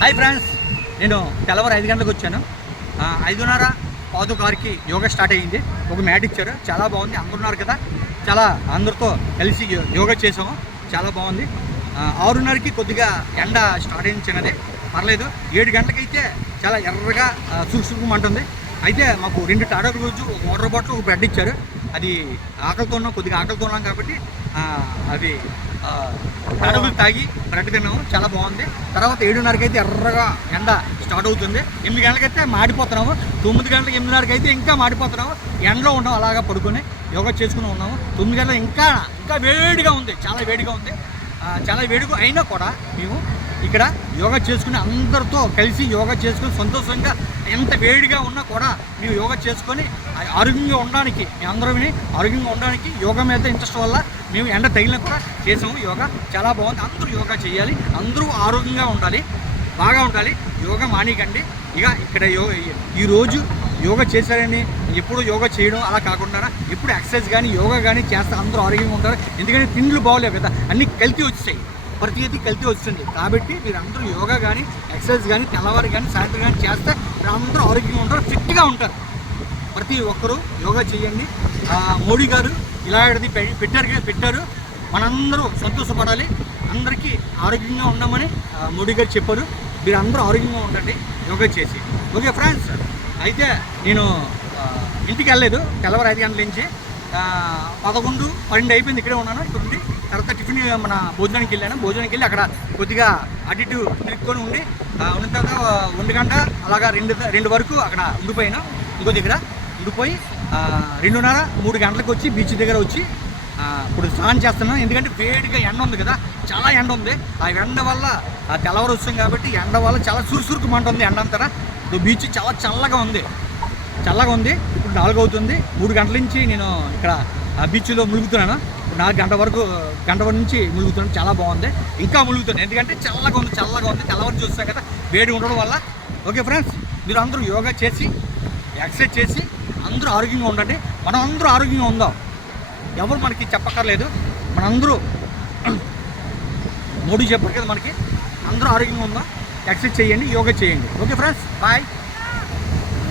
Hi friends, నేను తెల్లవారు 5 గంటలకు వచ్చాను. 5:30 యోగా స్టార్ట్ అయ్యింది. ఒక మ్యాట్ ఇచ్చారు, చాలా బాగుంది. అందరున్నారు కదా, చాలా అందరితో కలిసి యోగా చేసాము, చాలా బాగుంది. 6:30కి కొద్దిగా ఎండ స్టార్ట్ అయింది, చిన్నది పర్లేదు. 7 గంటలకైతే చాలా ఎర్రగా సురుసురుమంటుంది. అయితే మాకు 2 టాటాలు రోజు ఒక వాటర్ బాటిల్, ఒక బ్రెడ్ ఇచ్చారు. అది కొద్దిగా ఆకలితో ఉన్నాం కాబట్టి అవి టాటాలు తాగి బ్రెడ్ తిన్నాము, చాలా బాగుంది. తర్వాత 7:30కి అయితే ఎర్రగా ఎండ స్టార్ట్ అవుతుంది. 8 గంటలకైతే మాడిపోతున్నాము. 9 గంటలకు 8:30కి అయితే ఇంకా మాడిపోతున్నాము. ఎండలో ఉన్నాము, అలాగా పడుకొని యోగా చేసుకుని ఉన్నాము. 9 గంటలు ఇంకా వేడిగా ఉంది, చాలా వేడిగా ఉంది. చాలా వేడిగా అయినా కూడా మేము ఇక్కడ యోగా చేసుకుని అందరితో కలిసి యోగా చేసుకుని సంతోషంగా, ఎంత వేడిగా ఉన్నా కూడా మేము యోగా చేసుకొని ఆరోగ్యంగా ఉండడానికి, అందరం ఆరోగ్యంగా ఉండడానికి యోగా మీద ఇంట్రెస్ట్ వల్ల మేము ఎండ తగిలినా కూడా చేసాము. యోగా చాలా బాగుంది. అందరూ యోగా చేయాలి, అందరూ ఆరోగ్యంగా ఉండాలి, బాగా ఉండాలి. యోగా మానేయకండి. ఇక్కడ ఈరోజు యోగా చేశారని ఎప్పుడు యోగా చేయడం అలా కాకుండా ఎప్పుడు ఎక్సర్సైజ్ కానీ యోగా కానీ చేస్తే అందరూ ఆరోగ్యంగా ఉంటారు. ఎందుకంటే తిండ్లు బాగోలేవు కదా, అన్నీ కల్తీ వచ్చేసాయి, ప్రతి ఏది కల్తీ వస్తుంది. కాబట్టి మీరు అందరూ యోగా కానీ ఎక్సర్సైజ్ కానీ తెల్లవారు కానీ సాయంత్రం కానీ చేస్తే మీరు అందరూ ఆరోగ్యంగా ఉంటారు, ఫిట్గా ఉంటారు. ప్రతి ఒక్కరూ యోగా చేయండి. మోడీ గారు ఇలాంటిది పెట్టారు. మనందరూ సంతోషపడాలి, అందరికీ ఆరోగ్యంగా ఉండమని మోడీ గారు చెప్పారు. మీరు అందరూ ఆరోగ్యంగా ఉండండి యోగా చేసి. ఓకే ఫ్రెండ్స్, అయితే నేను ఇంటికి వెళ్ళలేదు. తెల్లవారు 5 గంటల నుంచి 11, 12 అయిపోయింది, ఇక్కడే ఉన్నాను. ఇక్కడ ఉండి తర్వాత టిఫిన్ మన భోజనానికి వెళ్ళాను. భోజనానికి వెళ్ళి అక్కడ కొద్దిగా అటు ఇటు తిరుక్కొని ఉన్న తర్వాత 1 గంట అలాగా 2 వరకు అక్కడ ఉండిపోయాను. ఇంకో దగ్గర ఉండిపోయి 2:30, 3 గంటలకు వచ్చి బీచ్ దగ్గర వచ్చి ఇప్పుడు స్నానం చేస్తున్నాను. ఎందుకంటే వేడిగా ఎండ ఉంది కదా, చాలా ఎండ ఉంది. ఆ ఎండ వల్ల తెల్లవారు వస్తుంది కాబట్టి ఎండ వల్ల చాలా సురుసురుకు మంటుంది ఎండ అంతా. బీచ్ చాలా చల్లగా ఉంది. ఇప్పుడు 4 అవుతుంది. 3 గంటల నుంచి నేను ఇక్కడ బీచ్లో ములుగుతున్నాను. 4 గంట నుంచి ములుగుతున్నాను. చాలా బాగుంది, ఇంకా ములుగుతున్నాను. ఎందుకంటే చల్లగా ఉంది. తెల్లవారు చూస్తాం కదా, వేడి ఉండడం వల్ల. ఓకే ఫ్రెండ్స్, మీరు అందరూ యోగా చేసి ఎక్సర్సైజ్ చేసి అందరూ ఆరోగ్యంగా ఉండండి. మనం అందరూ ఆరోగ్యంగా ఉందాం, ఎవరు మనకి చెప్పక్కర్లేదు. మనందరూ మోడీ చెప్పారు కదా మనకి, అందరూ ఆరోగ్యంగా ఉందాం. ఎక్సర్సైజ్ చేయండి, యోగా చేయండి. Okay friends, bye.